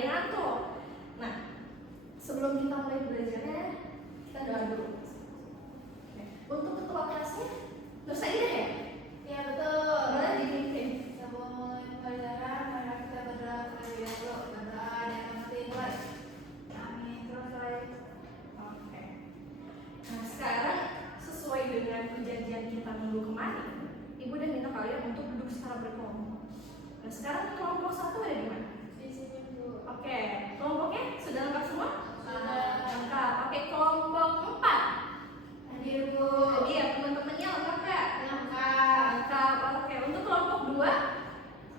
yang ngatur. Nah, sebelum kita mulai belajarnya, kita doa dulu. Untuk ketua kelasnya, terus aja ya? Iya betul. Boleh dipimpin. Sebelum mulai pelajaran, mari kita berdoa terlebih dahulu. Berdoa dan mulai. Amin. Terus mulai. Oke. Nah, sekarang sesuai dengan perjanjian kita minggu kemarin, Ibu udah minta kalian untuk duduk secara berkelompok. Nah, sekarang kelompok 1 ada di mana? Di sini Bu. Oke, kelompoknya sudah lengkap semua? Sudah. Lengkap. Oke, kelompok 4. Hadir Bu. Hadir, teman-temannya lengkap nggak? Lengkap. Lengkap. Oke, untuk kelompok 2?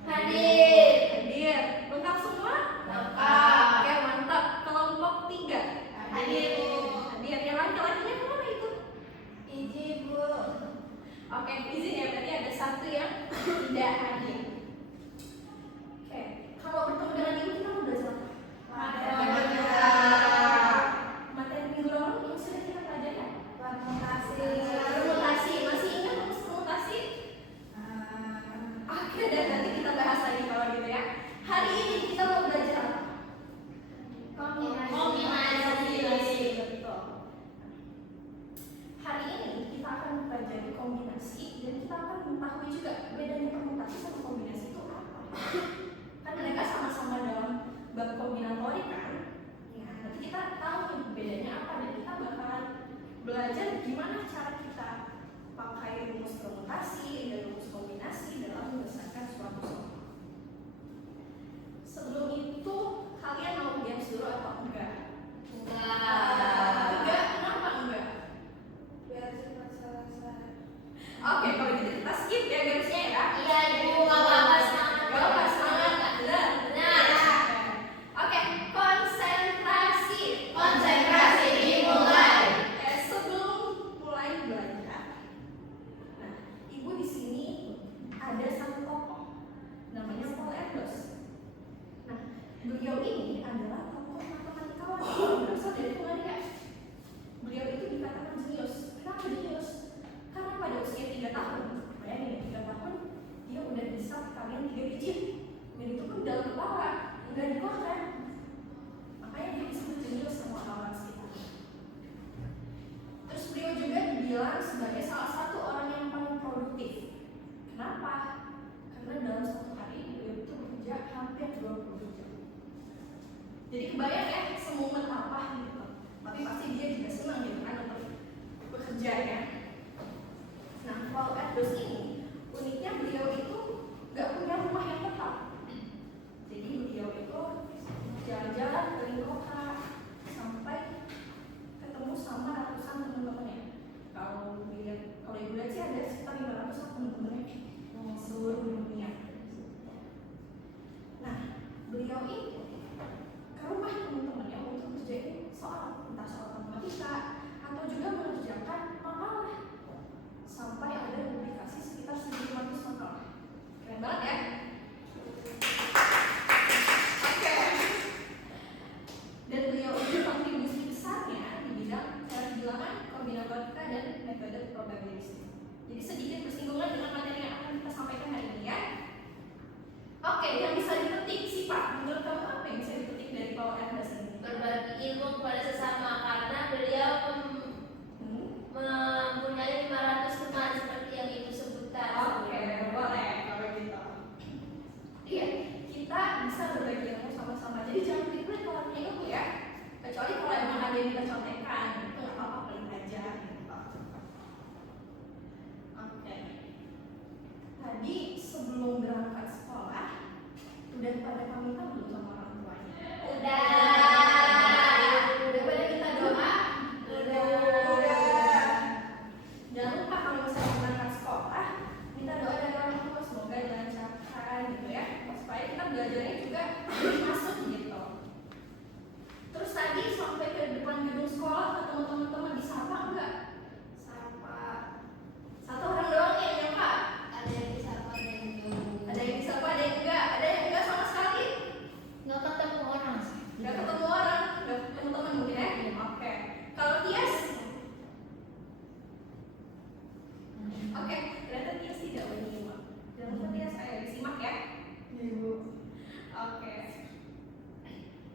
Hadir. Hadir. Lengkap semua? Lengkap. Oke, mantap. Kelompok 3? Hadir Bu. Hadir. Yang laki-lakinya kemana itu? Izin Bu. Oke, izin ya, berarti ada 1 yang tidak hadir. Oke, kalau bertemu dengan ibu kita mau belajar apa? Materi minggu lalu yang sudah kita pelajari. Permutasi, masih ingat rumus permutasi? Oke, dan nanti kita bahas lagi kalau gitu ya. Hari ini kita mau belajar apa? Kombinasi. Betul. Hari ini kita akan mempelajari kombinasi dan kita akan mengetahui juga bedanya permutasi sama kombinasi itu apa. Kan mereka sama-sama dalam bab kombinatori kan? Ya, nanti kita tahu nih bedanya apa dan kita bakalan belajar gimana cara kita pakai rumus permutasi dan rumus kombinasi dalam menyelesaikan suatu soal. Sebelum itu kalian mau games dulu atau enggak? Enggak, kenapa enggak? Biar cepat selesai. Oke, kalau gitu kita skip ya gamesnya ya. Iya Ibu, nggak apa-apa, semangat. Gak apa semangat. Benar. Benar. Oke, konsentrasi. Konsentrasi dimulai. Oke, sebelum mulai belajar, nah, ibu di sini ada satu tokoh, namanya Paul Erdos. Nah, beliau ini adalah tokoh matematikawan yang berasal dari Polandia. Beliau itu dikatakan jenius. Kenapa jenius? Karena pada usia 3 tahun, bayangin 3 tahun, dia udah bisa kalian 3 digit. Dan itu pun dalam kepala, nggak dikeluarkan. Makanya dia disebut jenius sama orang-orang sekitar. Terus beliau juga dibilang sebagai salah satu orang yang paling produktif. Kenapa? Karena dalam satu hari beliau itu bekerja hampir 20 jam. Jadi kebayang ya semomen apa gitu. Tapi pasti dia juga senang gitu kan untuk bekerja ya. Nah, Paul Erdos ini uniknya beliau itu nggak punya rumah yang tetap. Jadi beliau itu jalan-jalan keliling kota sampai ketemu sama ratusan teman-temannya. Kalau ibu lihat sih ada sekitar 500 teman-temannya seluruh dunia. Nah, beliau itu ke rumah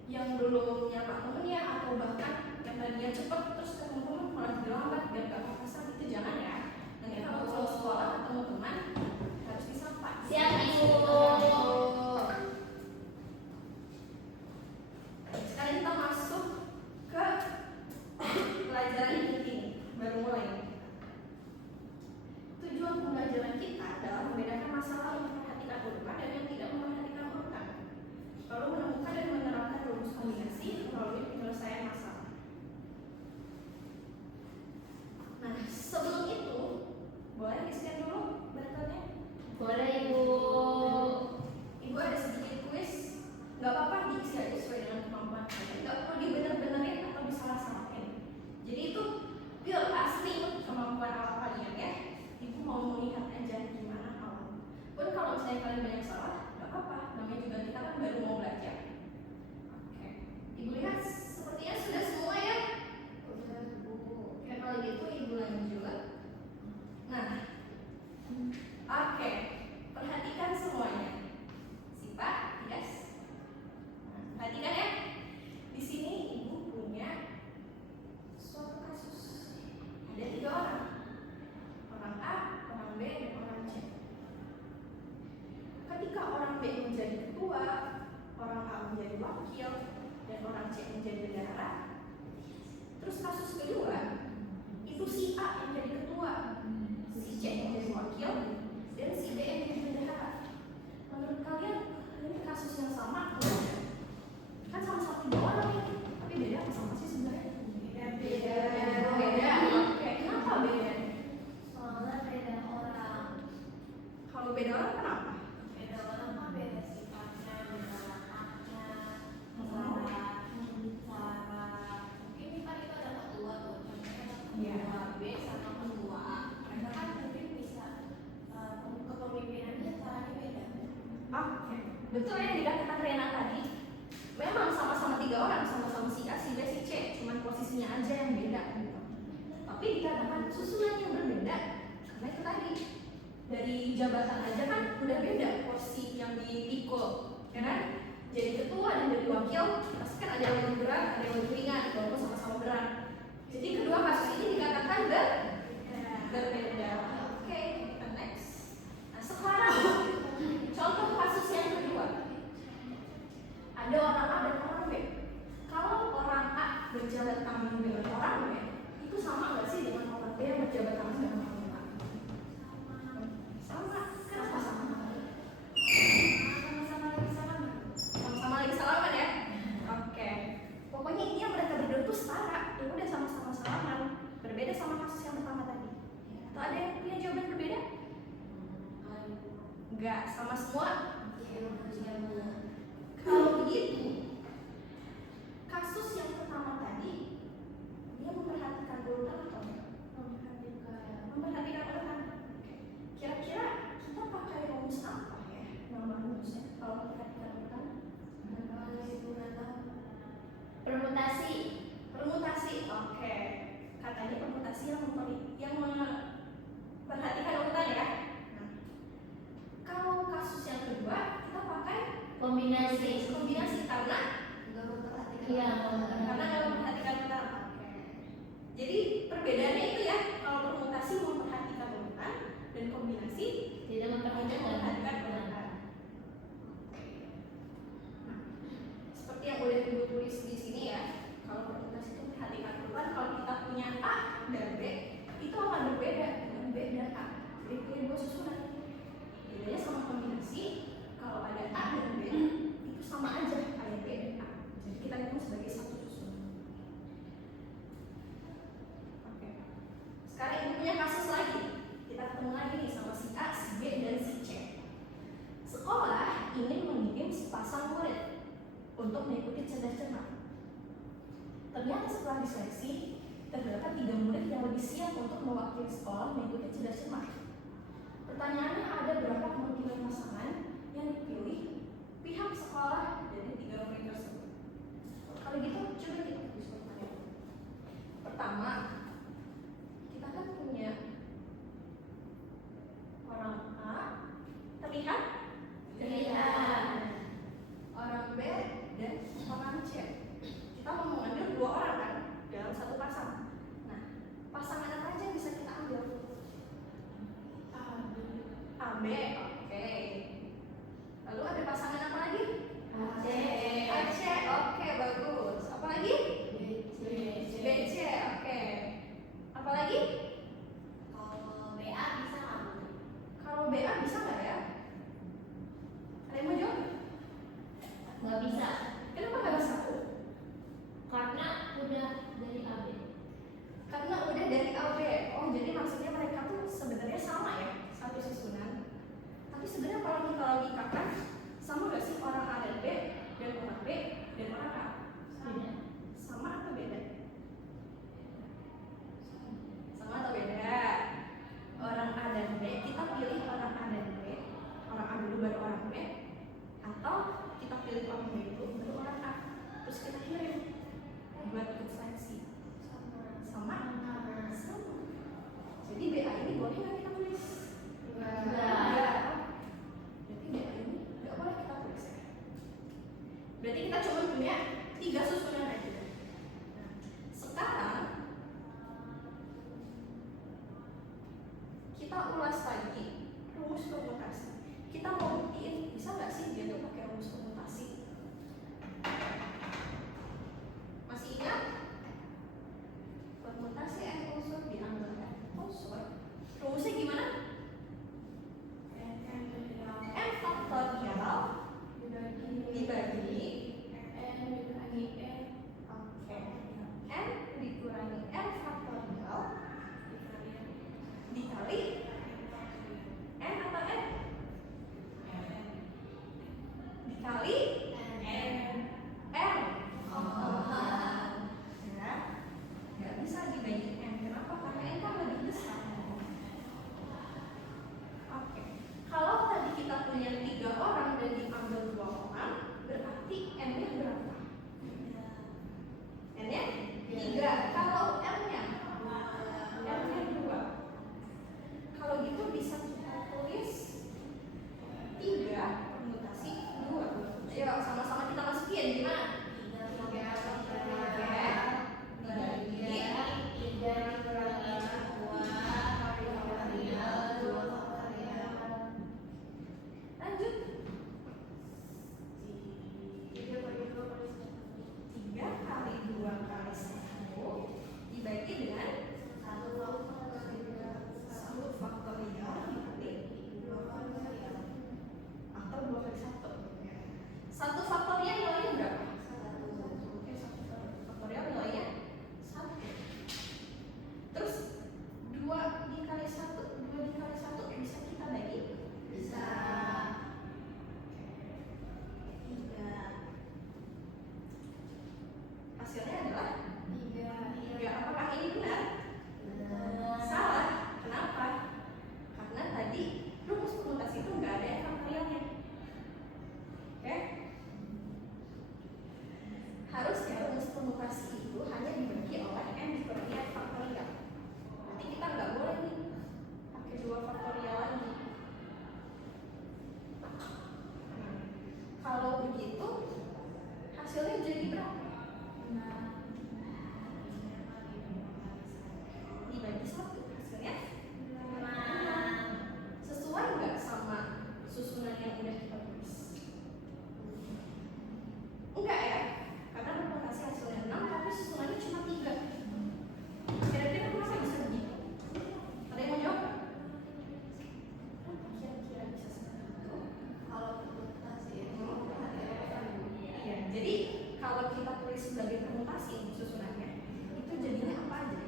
yang belum nyapa temennya atau bahkan yang tadinya cepet terus ketemu temen malah jadi lambat biar gak papasan, itu jangan ya. Nanti kalau pulang sekolah ketemu teman harus disapa. Siap Ibu. Sekarang kita masuk ke pelajaran yang ini, baru mulai. Tujuan pembelajaran kita adalah membedakan masalah yang memperhatikan urutan dan yang tidak memperhatikan urutan, lalu menemukan dan menerapkan rumus kombinasi melalui penyelesaian masalah. Nah, sebelum itu boleh di-scan dulu barcode-nya? Boleh Ibu. Ibu ada sedikit kuis, nggak apa-apa diisi aja sesuai dengan kemampuan kalian, nggak perlu dibener-benerin atau disalah-salahin. Jadi itu pure asli kemampuan awal kalian ya. Ibu mau melihat aja gimana awal. Pun kalau misalnya kalian banyak salah, nggak apa-apa. Namanya juga kita kan baru mau belajar. Oke, Ibu lihat sepertinya sudah semua ya. Udah Bu. Oke, kalau gitu Ibu lanjut. Nah, oke, perhatikan semuanya. Sipa, yes. Nah, perhatikan ya. Di sini Ibu punya suatu kasus. Ada 3 orang. Orang A, orang B, dan orang C. Ketika orang B menjadi ketua, orang A menjadi wakil, dan orang C menjadi bendahara. Terus kasus kedua, itu si A yang jadi ketua, si C yang jadi wakil, dan si D yang jadi bendahara. Menurut kalian ini kasus yang sama? Kan sama-sama 3 orang ini, tapi beda apa sama sih sebenarnya? Beda. Beda. Oke, kenapa beda? Soalnya beda orang. Kalau beda orang kenapa? Beda orang mah beda sifatnya, beda wataknya, cara. Mungkin kan itu ada ketua tuh, contohnya Iya. ketua B sama ketua A. Mereka kan mungkin bisa kepemimpinannya caranya beda. Oke, betul yang dikatakan Rena tadi. Memang sama-sama 3 orang, sama-sama si A, si B, si C, cuman posisinya aja yang beda gitu. Tapi dikatakan susunan yang berbeda karena itu tadi dari jabatan aja kan udah beda posisi yang dipikul, ya kan? Jadi ketua dan jadi wakil pasti kan ada yang lebih berat, ada yang lebih ringan, walaupun sama-sama berat. Jadi kedua kasus ini dikatakan berbeda. Oke, kita next. Nah sekarang contoh kasus yang kedua. Ada orang A dan orang B. Kalau orang A berjabat tangan dengan orang B, itu sama nggak sih dengan orang B yang berjabat tangan dengan orang A? Sama. Kenapa sama? Sama-sama lagi salam. Sama-sama lagi salaman ya? Oke. Pokoknya intinya mereka berdua tuh setara. Ya udah sama-sama salaman. Berbeda sama kasus yang pertama tadi. Atau ada yang punya jawaban berbeda? Enggak, sama semua. Kalau begitu, kasus yang pertama tadi dia memperhatikan urutan atau enggak? Memperhatikan urutan. Kira-kira kita pakai rumus apa ya? Nama rumusnya kalau memperhatikan urutan? Permutasi. Permutasi. Oke. Katanya permutasi yang memperhatikan urutan ya. Nah, kalau kasus yang kedua kita pakai Kombinasi. kombinasi karena Iya. karena nggak memperhatikan urutan. Oke. Jadi perbedaannya itu ya, kalau permutasi memperhatikan urutan dan kombinasi Tidak memperhatikan urutan. Nah, seperti yang udah Ibu tulis di sini ya, kalau permutasi itu memperhatikan urutan, kalau kita punya A dan B, itu akan berbeda dengan B dan A. Jadi punya 2 susunan. Bedanya sama kombinasi, kalau ada A dan B, itu sama aja kayak B dan A. Jadi kita hitung sebagai satu susunan. Oke. Sekarang Ibu punya kasus lagi. Kita ketemu lagi nih sama si A, si B, dan si C. Sekolah ingin mengirim sepasang murid untuk mengikuti cerdas cermat. Ternyata setelah diseleksi, terdapat 3 murid yang lebih siap untuk mewakili sekolah mengikuti cerdas cermat. Pertanyaannya, ada berapa kemungkinan pasangan yang dipilih pihak sekolah dari 3 murid tersebut? Kalau gitu, coba kita tulis pertanyaan. Pertama, kita kan punya orang A, terlihat? Terlihat. Orang B dan orang C. sebagai permutasi untuk susunannya, itu jadinya apa aja?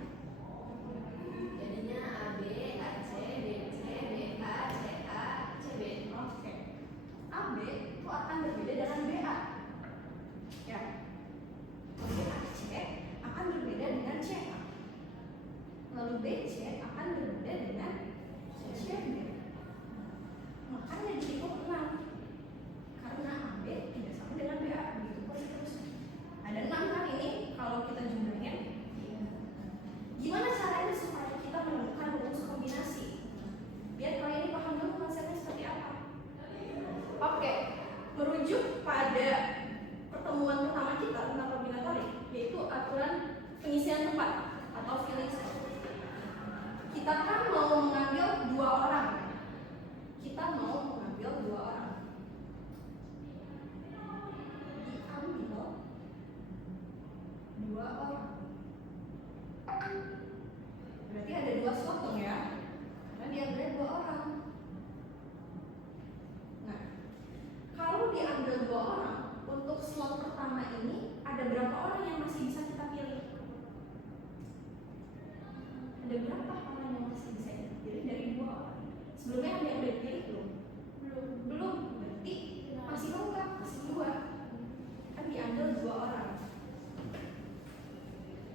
Jadinya AB, AC, BC, BA, CA, CB. Oke. AB itu akan berbeda dengan BA. Ya. AC akan berbeda dengan CA. Lalu BC akan berbeda dengan CB. Makanya jadi kok 6. Karena AB tidak sama dengan BA, begitu pun seterusnya. Ada 6 kan ini kalau kita jumlahin. Gimana caranya supaya kita menemukan rumus kombinasi? Biar kalian ini paham dulu konsepnya seperti apa. Oke, merujuk pada pertemuan pertama kita tentang kombinatorik, yaitu aturan pengisian tempat atau filling set. Kita kan mau mengambil 2 orang. Kita mau mengambil 2 orang. Diambil 2 orang. Berarti ada 2 slot dong ya, karena diambil 2 orang. Nah, kalau diambil 2 orang, untuk slot pertama ini ada berapa orang yang masih bisa kita pilih? Ada berapa orang yang masih bisa kita pilih dari 2 orang? Sebelumnya ada yang udah dipilih belum? Belum. Berarti masih lengkap, masih 2. Kan diambil 2 orang.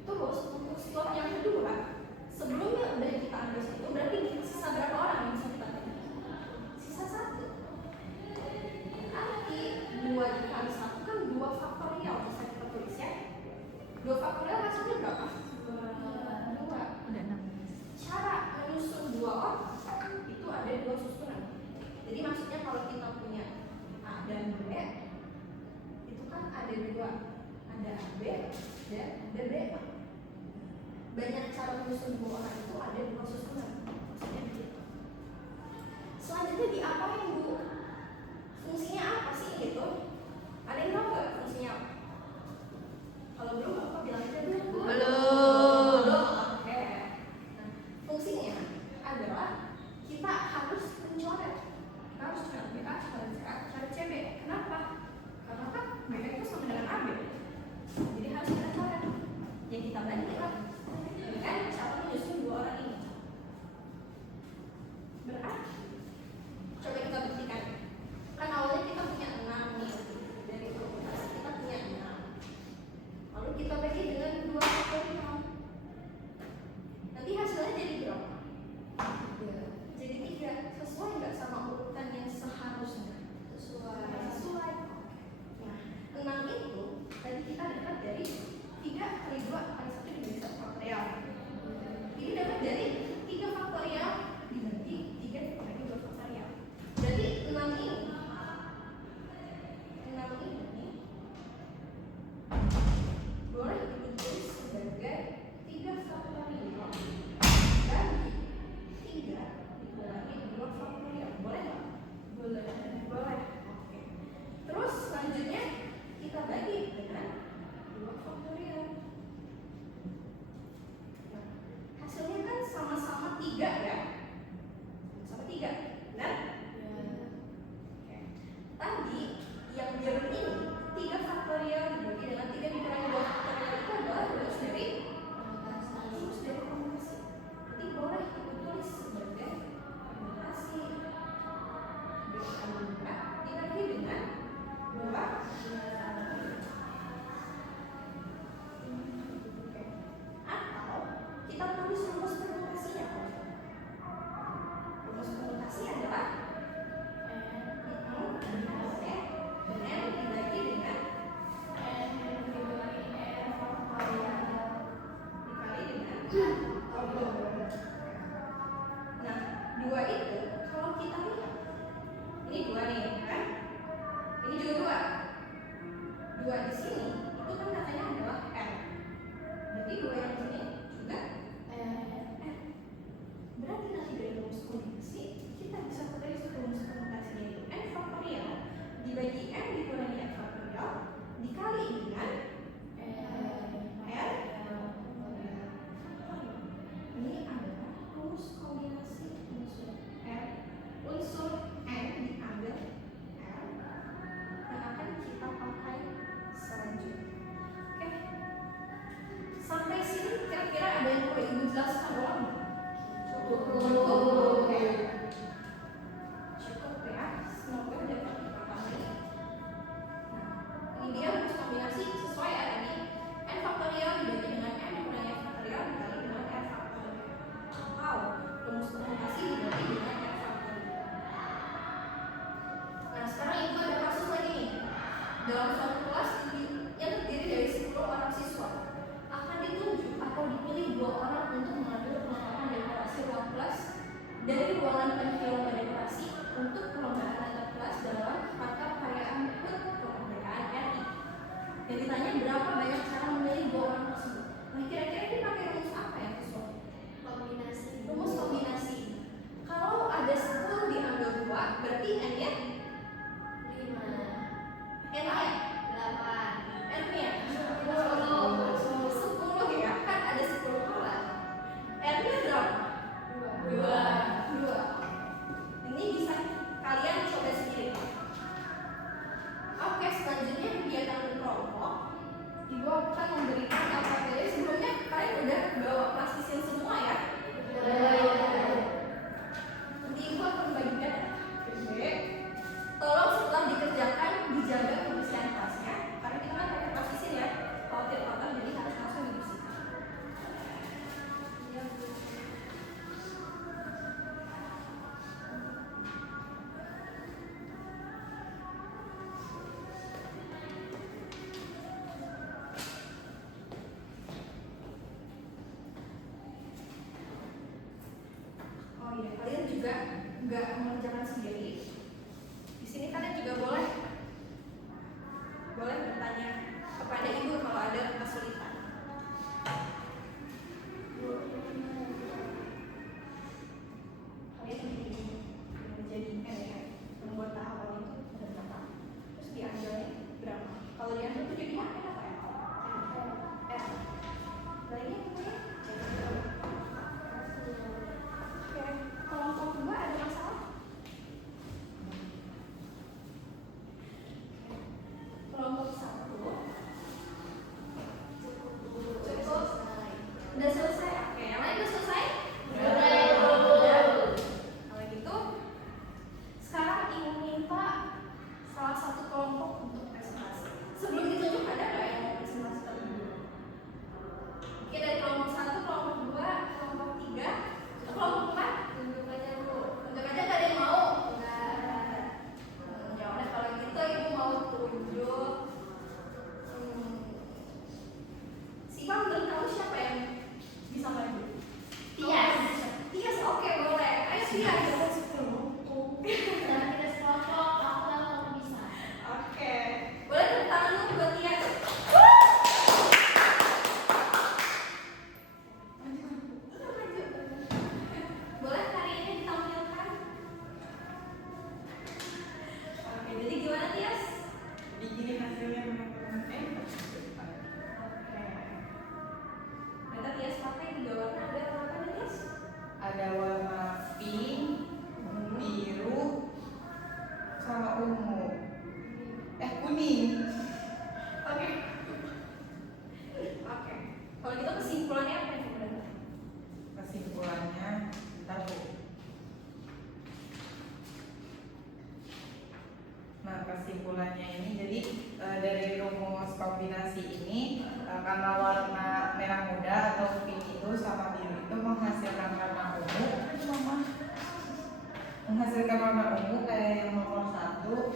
Terus untuk slot yang kedua, sebelumnya udah kita ambil 1, berarti sisa berapa orang yang bisa kita pilih? Sisa 1. Berarti 2 dikali 1 kan 2 faktorial, bisa kita tulis ya. 2 faktorial hasilnya berapa? 2. Udah 6. Cara menyusun 2 orang itu ada 2 susunan. Jadi maksudnya kalau kita punya A dan B, itu kan ada 2, ada AB dan ada BA. Banyak cara menyusun 2 orang itu ada 2 susunan. Maksudnya begitu. Selanjutnya diapain Bu? Fungsinya apa sih gitu? Ada yang tahu nggak fungsinya apa? Kalau belum apa bilang aja belum. Belum. Oke. Nah, fungsinya adalah kita harus mencoret. Kita harus coret BA, coret CB. Kenapa? Karena kan BA itu sama dengan AB. Jadi harus kita coret. Ya kita bagi lah dengan cara menyusun 2 orang ini. Berarti coba kita buktikan. Kan awalnya kita punya 6 nih. Dari permutasi kita punya 6. Lalu kita bagi dengan 2 faktorial. Nanti hasilnya jadi berapa? 3. Jadi 3. Sesuai nggak sama urutan yang seharusnya? Sesuai. Nah, 6 itu tadi kita dapat dari 3 kali 2 kali 1 dibagi 1 faktorial. Ini dapat dari 3 faktorial dibagi 3 dibagi 2 faktorial. Jadi 6 ini boleh ditulis sebagai 3 faktorial bagi 3 dikurangi 2 faktorial. Boleh nggak? Boleh. Oke. Terus selanjutnya kita bagi dengan 2 faktorial. Kira-kira ada yang perlu ibu jelaskan ulang? Cukup. Oke. Cukup ya. Semoga dapat dipahami. Nah, ini dia rumus kombinasi sesuai ya tadi. N faktorial dibagi dengan N dikurangi N faktorial dikali dengan N faktorial. Atau rumus kombinasi dibagi dengan N faktorial. Nah, sekarang ibu ada kasus lagi nih. Dalam suatu kelas yang terdiri dari 10 orang siswa, akan ditunjuk atau dipilih 2 orang untuk mengambil perlengkapan dekorasi ruang kelas dari ruangan penfilman dekorasi untuk perlombaan antar kelas dalam rangka perayaan HUT kemerdekaan RI. Dan ditanya berapa banyak cara memilih 2 orang tersebut. Nah, kira-kira ini pakai rumus apa ya siswa? Kombinasi. Rumus kombinasi. Kalau ada 10 diambil 2, berarti N-nya 5. N-nya 8. N-nya 10. 10 ya, kan ada 10 orang. R-nya berapa? 2. Ini bisa kalian coba sendiri. Oke, selanjutnya kegiatan berkelompok. Ibu akan memberikan LKPD. Sebelumnya kalian udah bawa plastisin semua ya? Nanti ibu akan membagikan LKPD. Tolong setelah dikerjakan dijaga kebersihan kelasnya. Karena kita kan pakai plastisin ya, kotor jadi harus langsung dibersihkan. Oh iya, kalian juga nggak mengerjakan sendiri. Di sini kalian juga boleh bertanya kepada ibu kalau ada kesulitan. Kalian menjadikan ya membuat tahapan itu ada berapa? Terus diambilnya berapa? Kalau diambil itu jadinya apa ya? R. Lainnya namanya? Oke, kelompok 2 ada masalah? Kelompok 1 cukup. Udah selesai? Oke, yang lain udah selesai? Udah. Kalau gitu, sekarang ibu minta salah satu kelompok untuk presentasi. Sebelum ditunjuk ada nggak yang mau presentasi terlebih dulu? Oke, dari kelompok 1, kelompok 2, kelompok 3, kelompok 4. Tunjuk aja Bu. Tunjuk aja, nggak ada yang mau? Enggak. Ya udah, kalau gitu ibu mau tunjuk. Siapa menurut kamu siapa yang bisa maju? Tias. Tias, oke boleh. Ayo Tias. Karena kita sekelompok, aku tahu kamu bisa. Oke, boleh tepuk tangan dulu buat Tias. Boleh hari ini ditampilkan? Oke, jadi gimana Tias? Begini hasilnya teman-teman. Oke. Ternyata Tias pakai 3 warna. Ada apa nih Tias? Ada warna pink, biru, sama ungu. Kuning. Oke. Oke. Kalau gitu kesimpulannya apa nih sebenarnya? Kesimpulannya, ntar Bu. Nah, kesimpulannya ini jadi dari rumus kombinasi ini karena warna merah muda atau pink itu sama biru itu menghasilkan warna ungu. Menghasilkan warna ungu kayak yang nomor 1.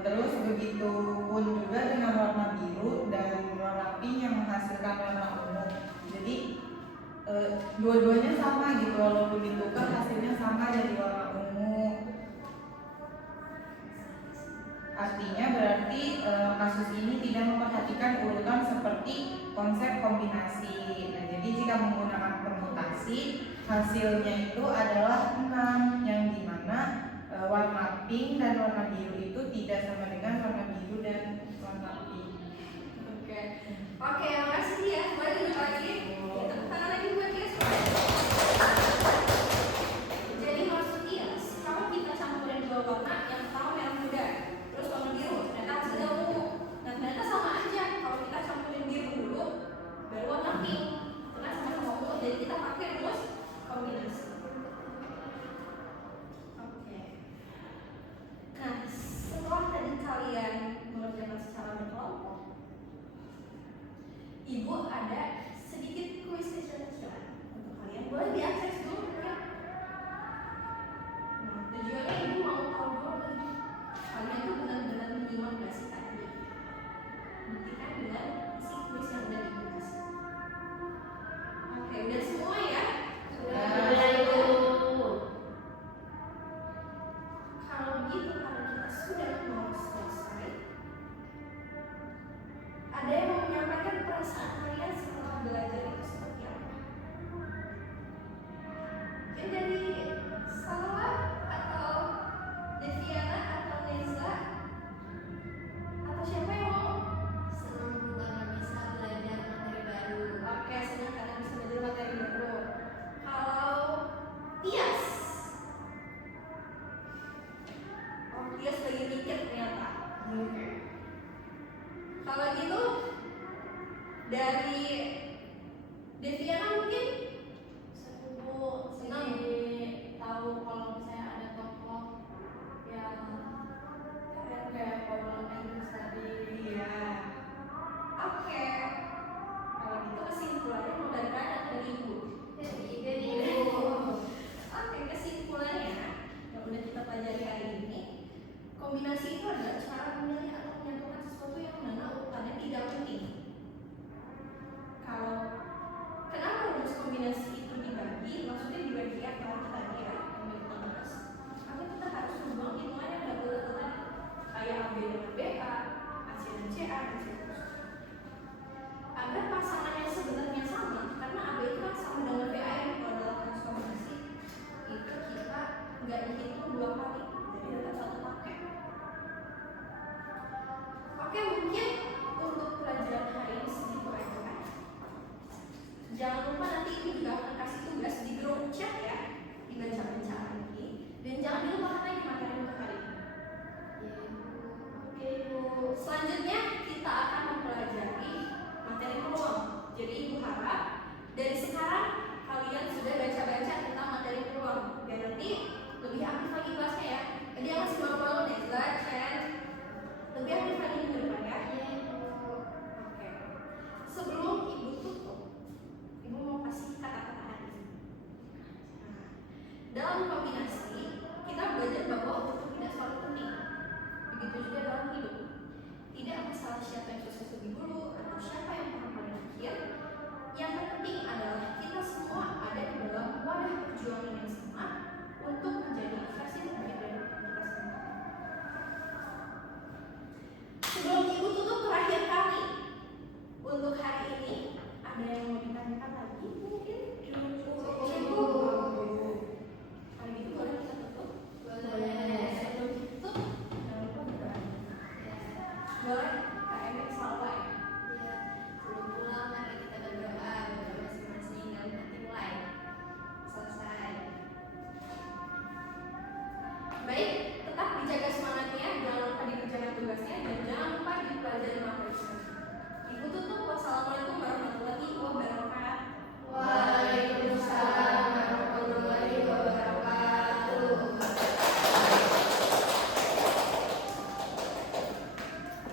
Terus begitu pun juga dengan warna biru dan warna pink yang menghasilkan warna ungu. Jadi dua-duanya sama gitu, walaupun ditukar hasilnya sama dari warna ungu. Artinya berarti kasus ini tidak memperhatikan urutan seperti konsep kombinasi. Nah, jadi jika menggunakan permutasi hasilnya itu adalah 6, yang dimana warna pink dan warna biru itu tidak sama dengan warna biru dan warna pink. Oke, makasih Tias. Boleh duduk lagi. Tepuk tangan lagi buat Tias. Jadi maksud Tias, kalau kita campurin 2 warna, yang pertama merah muda, terus warna biru, ternyata hasilnya ungu. Nah, ternyata sama aja. Kalau kita campurin biru dulu, Ibu ada sedikit kuis kecil-kecilan untuk kalian. Boleh diakses dulu ya. Nah, tujuannya ibu mau tahu dulu nih, kalian tuh benar-benar menyimak gak sih tadi? Buktikan dengan isi kuis yang udah ibu kasih. Oke, udah semua ya? Sudah Ibu. Kalau begitu, karena kita sudah mau selesai, ada yang mau menyampaikan perasaan kalian setelah belajar itu seperti apa? Mungkin dari Salwa atau Deviana atau Neza atau siapa yang mau? Senang Bu karena bisa belajar materi baru. Oke, senang karena bisa belajar materi baru. Kalau Tias, oh Tias lagi mikir ternyata. Oke. Kalau gitu dari Deviana mungkin Seru senang tahu kalau misalnya ada tokoh yang keren kayak Paul Andrews tadi. iya. Oke. Kalau gitu kesimpulannya mau dari kalian atau dari ibu? Jadi Ibu. Oke, kesimpulannya yang udah kita pelajari hari ini, kombinasi itu adalah cara memilih atau menyatukan sesuatu yang mana urutannya tidak penting. Kalau kenapa rumus kombinasi itu dibagi? Maksudnya dibagi ya kalau tadi ya yang kita bahas. Karena kita harus membuang hitungan yang nggak boleh tadi, kayak AB dengan BA, AC dan CA dan seterusnya. Agar pasangan yang sebenarnya sama, karena AB itu kan sama dengan BA yang kalau dalam rumus kombinasi itu kita nggak dihitung dua kali, jadi tetap satu paket. Oke, mungkin untuk pelajaran hari ini segitu aja. Jangan lupa nanti ibu juga akan kasih tugas di grup chat ya, dibaca-baca lagi, dan jangan dilupakan lagi materi untuk hari ini. Oke ibu, selanjutnya kita akan mempelajari materi peluang. Jadi ibu harap dari sekarang kalian sudah baca-baca tentang materi peluang, biar nanti lebih aktif lagi kelasnya ya. Jadi jangan cuma mau Nezla, Chen, lebih aktif lagi minggu depan ya. Oke. Sebelum ibu tutup, ibu mau kasih kata-kata hari ini. Nah, dalam kombinasi kita belajar bahwa untuk tidak selalu penting. Begitu juga dalam hidup. Tidak masalah siapa yang sukses lebih dulu atau siapa yang pernah paling akhir. Yang terpenting adalah kita semua ada di dalam wadah perjuangan yang sama untuk menjadi versi terbaik dari kita sendiri. Sebelum ibu tutup terakhir kali untuk hari ini, ada yang mau ditanyakan lagi mungkin? Cukup. Kalau gitu boleh kita tutup? Boleh. Sebelum tutup, jangan lupa berdoa. Boleh?